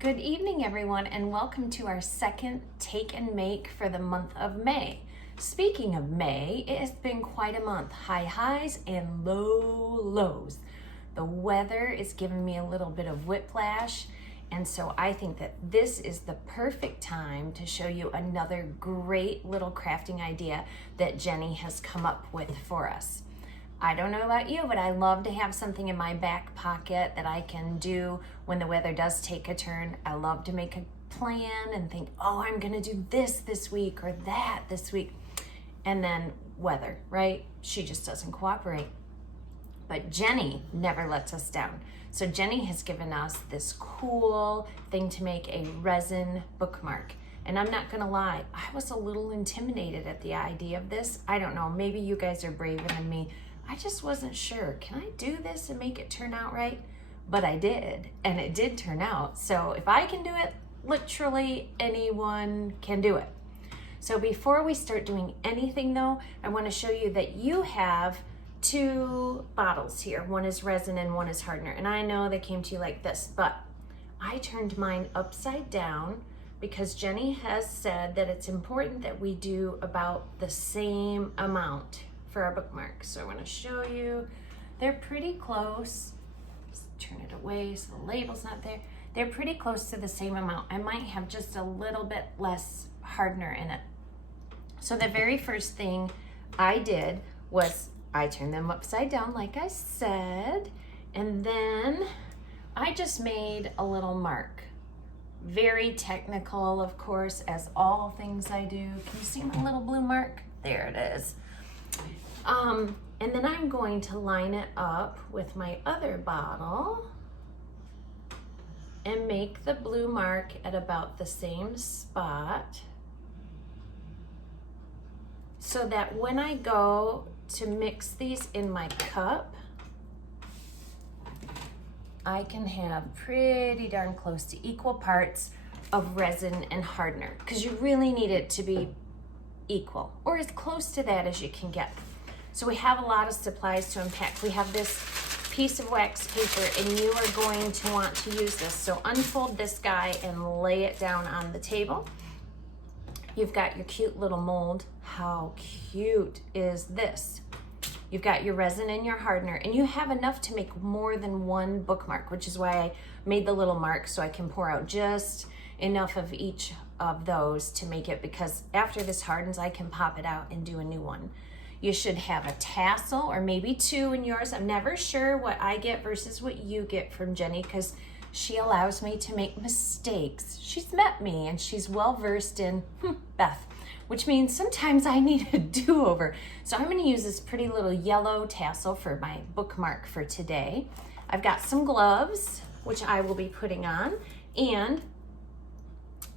Good evening, everyone, and welcome to our second take and make for the month of May. Speaking of May, it has been quite a month. High highs and low lows. The weather is giving me a little bit of whiplash, and so I think that this is the perfect time to show you another great little crafting idea that Jenny has come up with for us. I don't know about you, but I love to have something in my back pocket that I can do when the weather does take a turn. I love to make a plan and think, oh, I'm gonna do this week or that this week. And then weather, right? She just doesn't cooperate. But Jenny never lets us down. So Jenny has given us this cool thing to make a resin bookmark. And I'm not gonna lie, I was a little intimidated at the idea of this. I don't know, maybe you guys are braver than me. I just wasn't sure, can I do this and make it turn out right? But I did, and it did turn out. So if I can do it, literally anyone can do it. So before we start doing anything though, I wanna show you that you have two bottles here. One is resin and one is hardener. And I know they came to you like this, but I turned mine upside down because Jenny has said that it's important that we do about the same amount for our bookmark. So I want to show you, they're pretty close. Just turn it away so the label's not there. They're pretty close to the same amount. I might have just a little bit less hardener in it. So the very first thing I did was I turned them upside down like I said, and then I just made a little mark. Very technical, of course, as all things I do. Can you see my little blue mark? There it is. And then I'm going to line it up with my other bottle and make the blue mark at about the same spot so that when I go to mix these in my cup, I can have pretty darn close to equal parts of resin and hardener, because you really need it to be equal or as close to that as you can get. So we have a lot of supplies to unpack. We have this piece of wax paper, and you are going to want to use this. So unfold this guy and lay it down on the table. You've got your cute little mold. How cute is this? You've got your resin and your hardener, and you have enough to make more than one bookmark, which is why I made the little mark so I can pour out just enough of each of those to make it, because after this hardens, I can pop it out and do a new one. You should have a tassel or maybe two in yours. I'm never sure what I get versus what you get from Jenny, because she allows me to make mistakes. She's met me and she's well versed in Beth, which means sometimes I need a do-over. So I'm gonna use this pretty little yellow tassel for my bookmark for today. I've got some gloves, which I will be putting on, and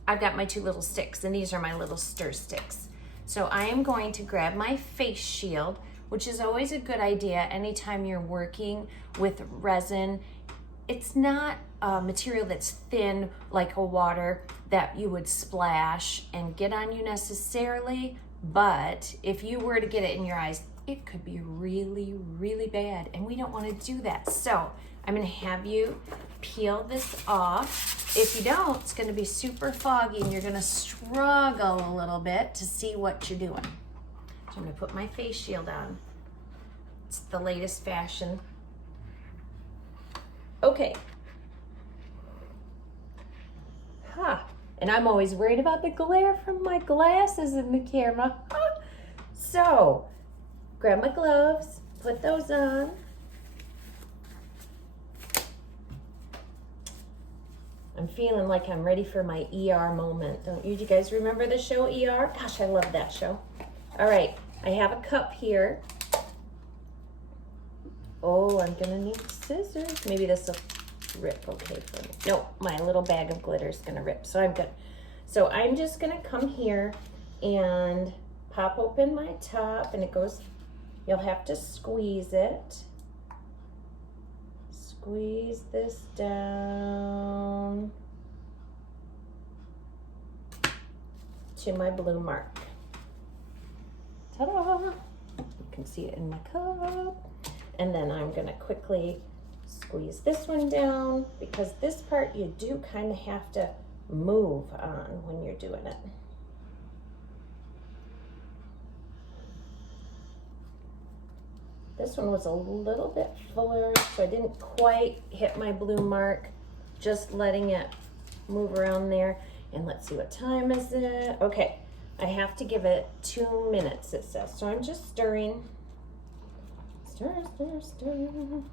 I've got my two little sticks, and these are my little stir sticks. So I am going to grab my face shield, which is always a good idea anytime you're working with resin. It's not a material that's thin like a water that you would splash and get on you necessarily, but if you were to get it in your eyes, it could be really, really bad, and we don't want to do that. So I'm going to have you peel this off. If you don't, it's going to be super foggy and you're going to struggle a little bit to see what you're doing. So I'm going to put my face shield on. It's the latest fashion. Okay. And I'm always worried about the glare from my glasses in the camera. So, grab my gloves, put those on. I'm feeling like I'm ready for my ER moment. Don't you guys remember the show ER? Gosh, I love that show. All right, I have a cup here. Oh, I'm gonna need scissors. Maybe this will rip okay for me. No, my little bag of glitter is gonna rip, so I'm good. So I'm just gonna come here and pop open my top, and it goes, you'll have to squeeze it. Squeeze this down to my blue mark. Ta-da! You can see it in my cup. And then I'm gonna quickly Squeeze this one down, because this part you do kind of have to move on when you're doing it. This one was a little bit fuller, so I didn't quite hit my blue mark, just letting it move around there. And let's see, what time is it? Okay, I have to give it 2 minutes, it says. So I'm just stirring. Stir, stir, stir.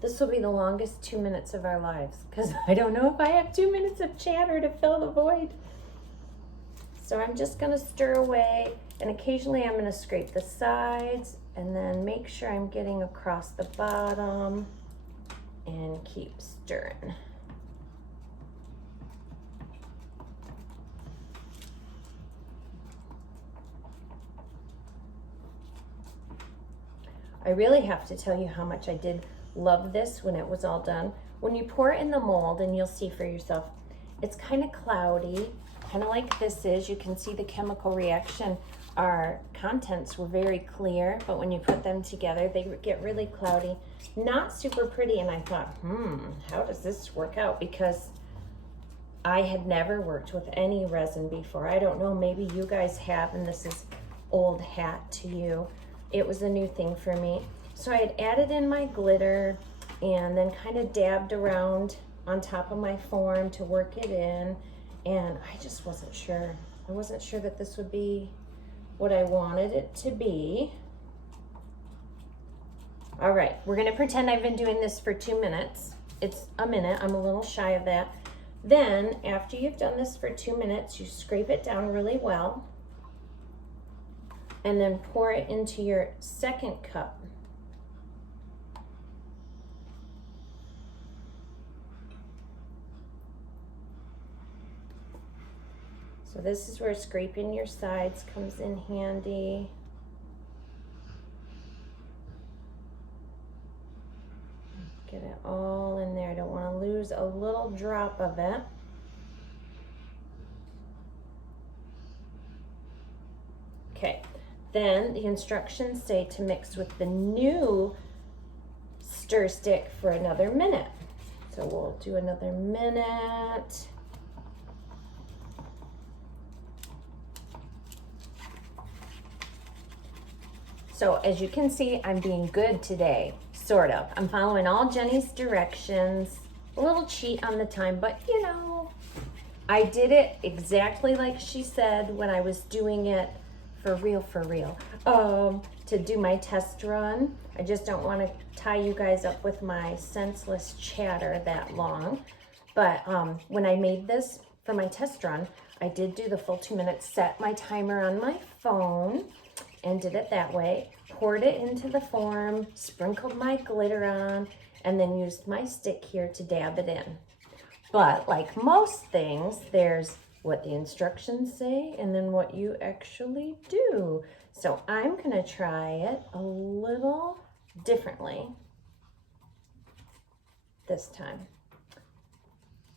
This will be the longest 2 minutes of our lives, because I don't know if I have 2 minutes of chatter to fill the void. So I'm just gonna stir away, and occasionally I'm gonna scrape the sides and then make sure I'm getting across the bottom and keep stirring. I really have to tell you how much I did love this when it was all done. When you pour it in the mold, and you'll see for yourself, it's kind of cloudy, kind of like this is. You can see the chemical reaction. Our contents were very clear, but when you put them together, they get really cloudy. Not super pretty, and I thought, how does this work out? Because I had never worked with any resin before. I don't know, maybe you guys have, and this is old hat to you. It was a new thing for me. So I had added in my glitter and then kind of dabbed around on top of my form to work it in. And I just wasn't sure. I wasn't sure that this would be what I wanted it to be. All right, we're gonna pretend I've been doing this for 2 minutes. It's a minute, I'm a little shy of that. Then after you've done this for 2 minutes, you scrape it down really well and then pour it into your second cup. So this is where scraping your sides comes in handy. Get it all in there. I don't want to lose a little drop of it. Okay, then the instructions say to mix with the new stir stick for another minute. So we'll do another minute. So as you can see, I'm being good today, sort of. I'm following all Jenny's directions. A little cheat on the time, but you know, I did it exactly like she said when I was doing it for real, to do my test run. I just don't want to tie you guys up with my senseless chatter that long. But when I made this for my test run, I did do the full 2 minutes, set my timer on my phone, and did it that way, poured it into the form, sprinkled my glitter on, and then used my stick here to dab it in. But like most things, there's what the instructions say and then what you actually do. So I'm gonna try it a little differently this time.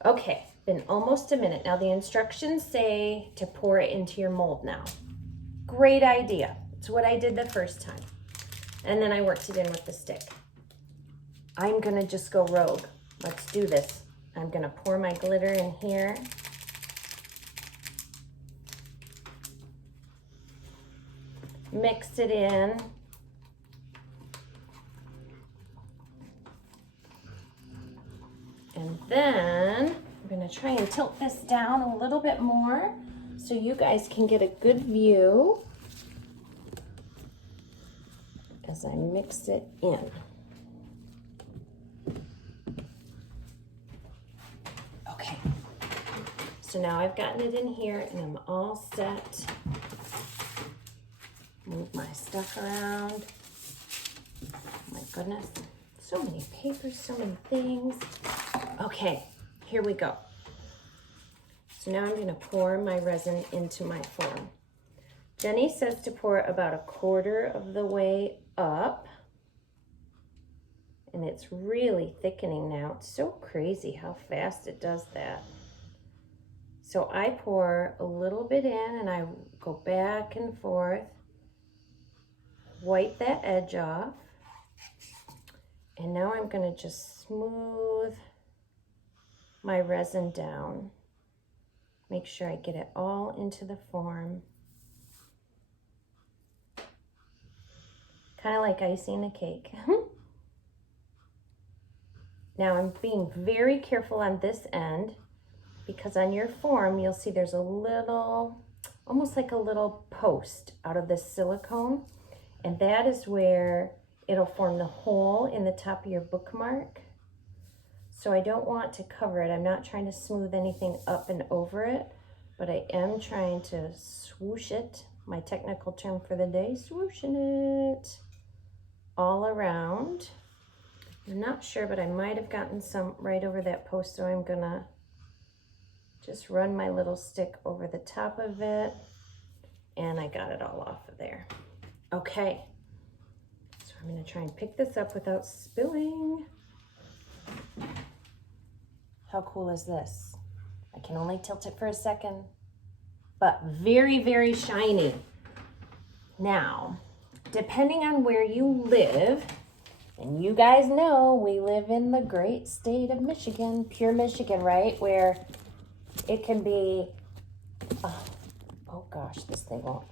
Okay, been almost a minute. Now the instructions say to pour it into your mold now. Great idea. It's what I did the first time. And then I worked it in with the stick. I'm gonna just go rogue. Let's do this. I'm gonna pour my glitter in here. Mix it in. And then I'm gonna try and tilt this down a little bit more so you guys can get a good view as I mix it in. Okay, so now I've gotten it in here and I'm all set. Move my stuff around. Oh my goodness, so many papers, so many things. Okay, here we go. So now I'm gonna pour my resin into my form. Jenny says to pour about 1/4 of the way up. And it's really thickening now. It's so crazy how fast it does that. So I pour a little bit in and I go back and forth, wipe that edge off. And now I'm going to just smooth my resin down. Make sure I get it all into the form. Kind of like icing a cake. Now I'm being very careful on this end because on your form you'll see there's a little, almost like a little post out of this silicone, and that is where it'll form the hole in the top of your bookmark. So I don't want to cover it. I'm not trying to smooth anything up and over it, but I am trying to swoosh it, my technical term for the day, swooshing it all around. I'm not sure, but I might have gotten some right over that post, so I'm gonna just run my little stick over the top of it, and I got it all off of there. Okay, so I'm gonna try and pick this up without spilling. How cool is this? I can only tilt it for a second, but very, very shiny. Now, depending on where you live, and you guys know we live in the great state of Michigan, pure Michigan, right? Where it can be, oh gosh, this thing won't.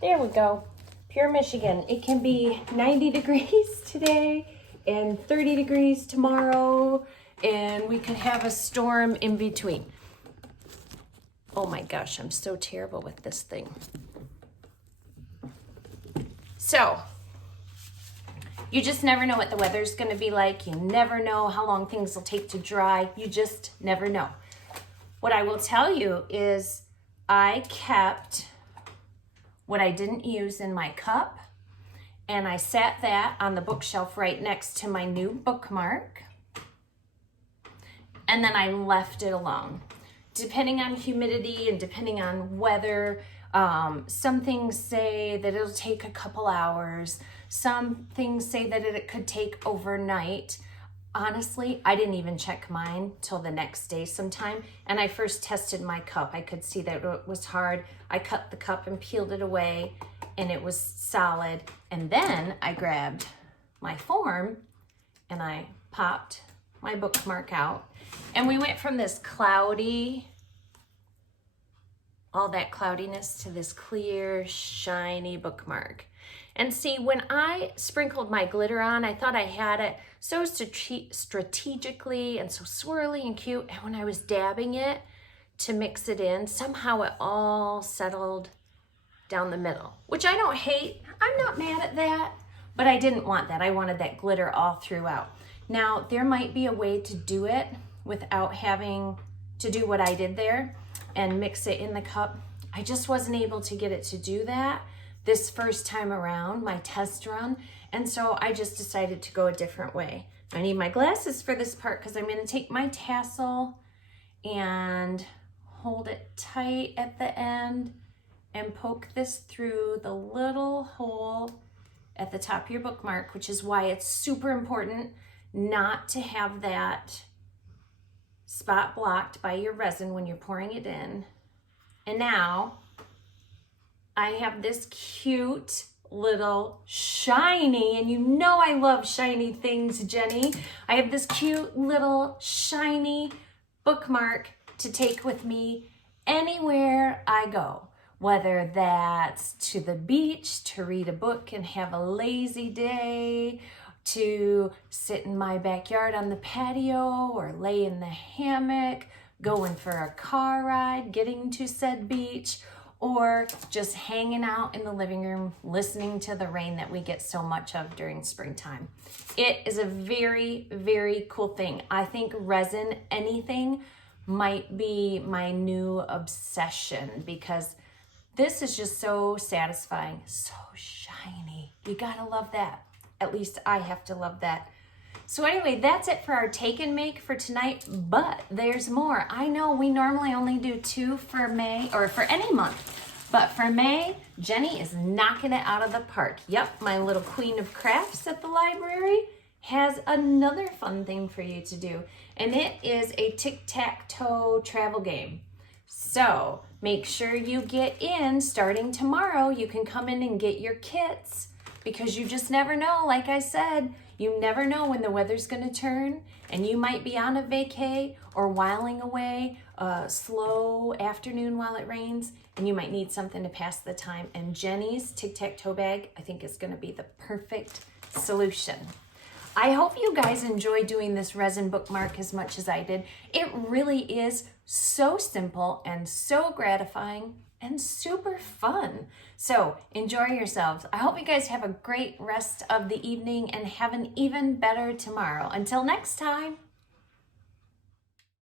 There we go. Pure Michigan. It can be 90 degrees today and 30 degrees tomorrow, and we could have a storm in between. Oh my gosh, I'm so terrible with this thing. So, you just never know what the weather's going to be like. You never know how long things will take to dry. You just never know. What I will tell you is I kept what I didn't use in my cup, and I sat that on the bookshelf right next to my new bookmark, and then I left it alone. Depending on humidity and depending on weather, some things say that it'll take a couple hours. Some things say that it could take overnight. Honestly, I didn't even check mine till the next day sometime. And I first tested my cup. I could see that it was hard. I cut the cup and peeled it away, and it was solid. And then I grabbed my form and I popped my bookmark out. And we went from this cloudy, all that cloudiness, to this clear, shiny bookmark. And see, when I sprinkled my glitter on, I thought I had it so strategically and so swirly and cute. And when I was dabbing it to mix it in, somehow it all settled down the middle, which I don't hate. I'm not mad at that, but I didn't want that. I wanted that glitter all throughout. Now, there might be a way to do it without having to do what I did there and mix it in the cup. I just wasn't able to get it to do that this first time around, my test run, and so I just decided to go a different way. I need my glasses for this part because I'm going to take my tassel and hold it tight at the end and poke this through the little hole at the top of your bookmark, which is why it's super important not to have that spot blocked by your resin when you're pouring it in. And now I have this cute little shiny, and you know I love shiny things, Jenny. I have this cute little shiny bookmark to take with me anywhere I go, whether that's to the beach to read a book and have a lazy day, to sit in my backyard on the patio or lay in the hammock, going for a car ride, getting to said beach, or just hanging out in the living room, listening to the rain that we get so much of during springtime. It is a very, very cool thing. I think resin, anything, might be my new obsession because this is just so satisfying, so shiny. You gotta love that. At least I have to love that. So anyway, that's it for our take and make for tonight, but there's more. I know we normally only do 2 for May, or for any month, but for May, Jenny is knocking it out of the park. Yep, my little queen of crafts at the library has another fun thing for you to do, and it is a tic-tac-toe travel game. So make sure you get in starting tomorrow. You can come in and get your kits because you just never know. Like I said, you never know when the weather's going to turn, and you might be on a vacay or whiling away a slow afternoon while it rains, and you might need something to pass the time. And Jenny's Tic-Tac-Toe bag, I think, is going to be the perfect solution. I hope you guys enjoy doing this resin bookmark as much as I did. It really is so simple and so gratifying and super fun. So enjoy yourselves. I hope you guys have a great rest of the evening and have an even better tomorrow. Until next time.